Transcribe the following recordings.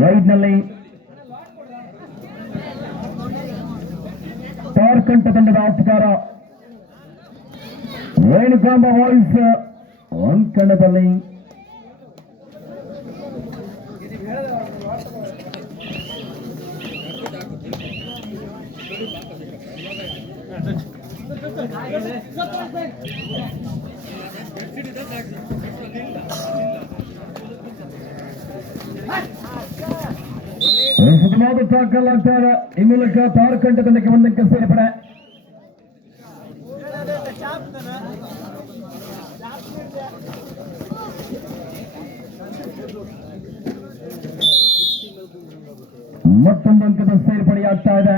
ರೈಡ್ನಲ್ಲಿ ತಾರ್ಕಂಠ ತಂಡದ ಆಟಗಾರ Renukamba boys ಅಂಕಣದಲ್ಲಿ. ಸುಧಮಾದ tackle ಆಗ್ತಾರೆ. ಈ ಮೂಲಕ ತಾರ್ಕಂಠ ತಂಡಕ್ಕೆ ಒಂದಕ್ಕೆ ಸೇರ್ಪಡೆ. ಮತ್ತೊಂದು ಅಂಕದ ಸೇರ್ಪಡೆಯಾಗ್ತಾ ಇದೆ.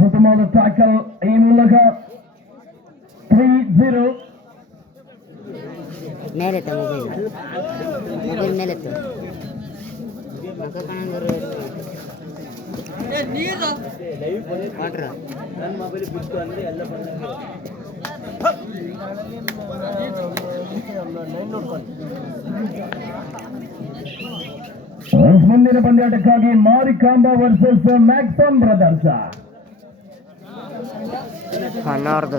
ಸುಧಮಾದ ಟಾಕಲ್ ಈ ಮೂಲಕ 3-0. ಮೇಲೆತ್ತ ಮೊಬೈಲ್ ಮೇಲೆತ್ತು ಮುಂದಿನ ಪಂದ್ಯಾಟಕ್ಕಾಗಿ ಮಾರಿಕಾಂಬ ವರ್ಸಸ್ ಮ್ಯಾಕ್ಸಮ್ ಬ್ರದರ್ಸ್. 12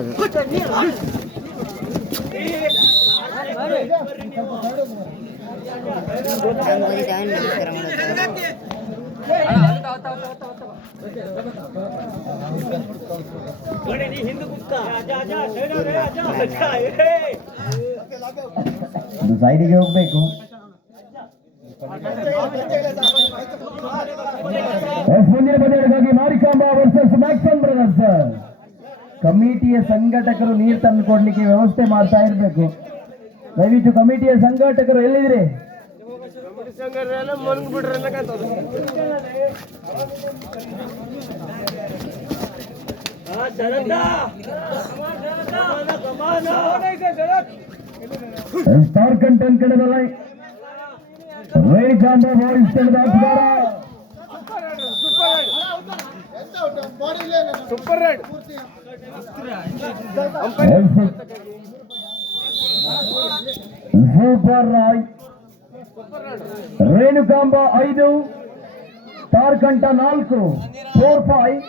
ಸೈಡಿಗೆ ಹೋಗ್ಬೇಕು. ಮುಂದಿನ ಪಂದ್ಯಕ್ಕಾಗಿ ಮಾರಿಕಾಂಬ ವರ್ಸಸ್ ಮ್ಯಾಕ್ಸಮ್ ಬ್ರದರ್ಸ್. ಕಮಿಟಿಯ ಸಂಘಟಕರು ನೀರು ತಂದು ಕೊಡ್ಲಿಕ್ಕೆ ವ್ಯವಸ್ಥೆ ಮಾಡ್ತಾ ಇರಬೇಕು. ದಯವಿಟ್ಟು ಕಮಿಟಿಯ ಸಂಘಟಕರು ಎಲ್ಲಿದ್ದೀರಿ? ತಾರ್ಕಂಠ ಕಡೆದಲ್ಲ ರೇಣುಕಾಂಬ ಬಾಯ್ಸ್ ತಂಡದ ಆಟಗಾರ ಸೂಪರ್ ರಾಯ್. ರೇಣುಕಾಂಬ 5, ತಾರ್ಕಂಠ 4, 4-5.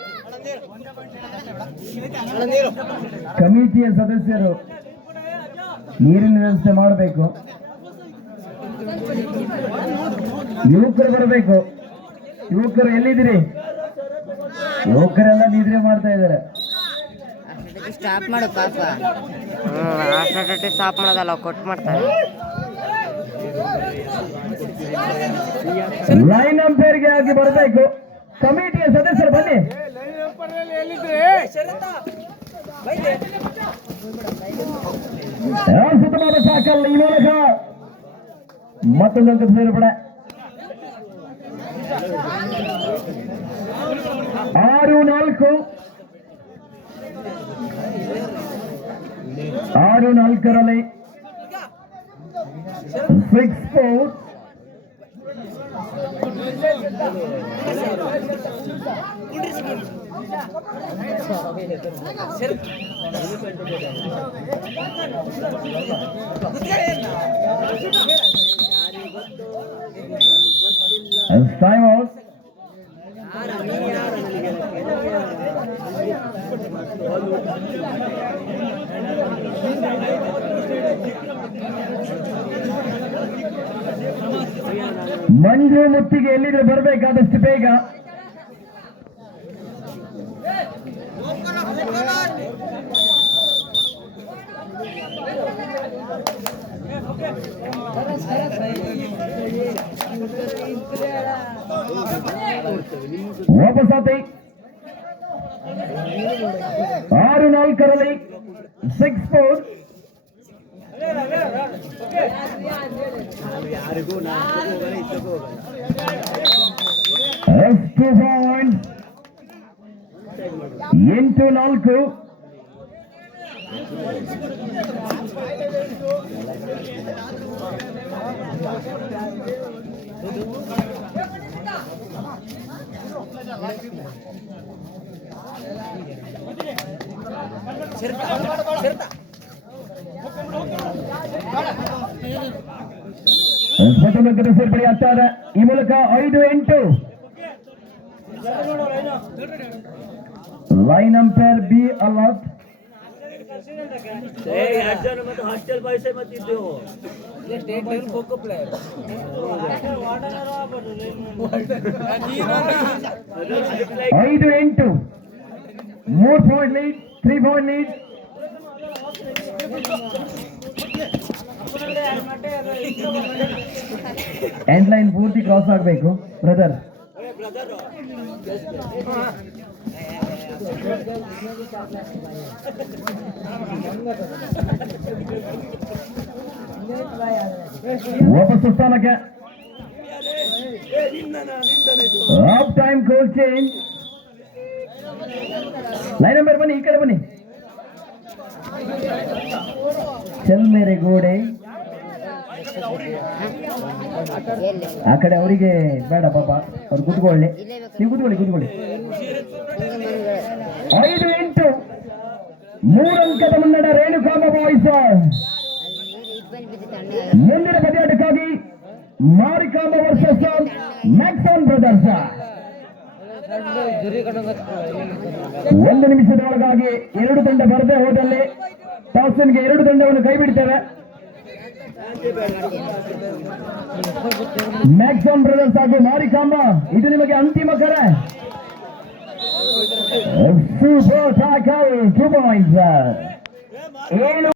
ಕಮಿಟಿಯ ಸದಸ್ಯರು ನೀರಿನ ವ್ಯವಸ್ಥೆ ಮಾಡಬೇಕು. ಯುವಕರು ಬರಬೇಕು. ಯುವಕರು ಎಲ್ಲಿದ್ದೀರಿ? ಯುವಕರೆಲ್ಲ ನಿದ್ರೆ ಮಾಡ್ತಾ ಇದ್ದಾರೆ. ಸ್ಟಾಪ್ ಮಾಡು ಪಾಪ. ಸ್ಟಾಪ್ ಮಾಡೋದಲ್ಲ, ಕೊಟ್ಟು ಮಾಡ್ತಾರೆ. ಲೈನ್ ಅಂಪೈರ್ಗೆ ಆಗಿ ಬರಬೇಕು. ಕಮಿಟಿಯ ಸದಸ್ಯರು ಬನ್ನಿ. ಸುತ್ತಮಾದ ಸಾಕಲ್ಲ ಈ ಮೂಲಕ ಮತ್ತೊಂದು ಅಂಕದ ಸೇರ್ಪಡೆ. 6-4. 6-4ರಲ್ಲಿ 6-4. Time out. ಮಂಜು ಮುತ್ತಿಗೆ ಎಲ್ಲಿದ್ರೆ ಬರಬೇಕಾದಷ್ಟು ಬೇಗ. ವಾಪಸಾತಿ 6-4ರಲ್ಲಿ 6-4. ಎಷ್ಟು ಪಾಯಿಂಟ್ 8-4. ಸ್ವತಂತ್ರ ಸೇರ್ಪಡೆ ಆಗ್ತಾರೆ. ಈ ಮೂಲಕ 5-8 line umpire be allot. Hostel boys ಮತ್ತಿದ್ದೆವು 5-8 4 point lead, 3 point lead. End line ಪೂರ್ತಿ ಕ್ರಾಸ್ ಆಗಬೇಕು ಬ್ರದರ್. ವಾಪಸ್ ಸ್ಥಾನಕ್ಕೆ. Half time goal change. Line number ಬನ್ನಿ, ಈ ಕಡೆ ಬನ್ನಿ. ಚಲ್ ಮೇರೆ ಗೋಡೆ. ಎಲ್ಲಿ ಆ ಕಡೆ ಅವರಿಗೆ ಬೇಡ ಪಾಪ, ಅವ್ರು ಕೂತ್ಕೊಳ್ಳಿ. ನೀವು ಕೂತ್ಕೊಳ್ಳಿ. 5-8 3 ಅಂಕದ ಮುನ್ನಡೆ ರೇಣುಕಾಂಬ ಬಾಯ್ಸ್. ಮುಂದಿನ ಪಂದ್ಯಾಟಕ್ಕಾಗಿ ಮಾರಿಕಾಂಬ ವರ್ಸಸ್ ಮ್ಯಾಕ್ಸಾನ್ ಬ್ರದರ್ಸ್. 1 ನಿಮಿಷದ ಒಳಗಾಗಿ 2 ತಂಡ ಬರದೆ ಹೋದಲ್ಲಿ ಟಾಸ್ಗೆ 2 ತಂಡವನ್ನು ಕೈ ಬಿಡ್ತೇವೆ. ಮ್ಯಾಕ್ಸಾನ್ ಬ್ರದರ್ಸ್ ಹಾಗೂ ಮಾರಿಕಾಂಬ, ಇದು ನಿಮಗೆ ಅಂತಿಮ ಕರೆ. Super tackle 2 points.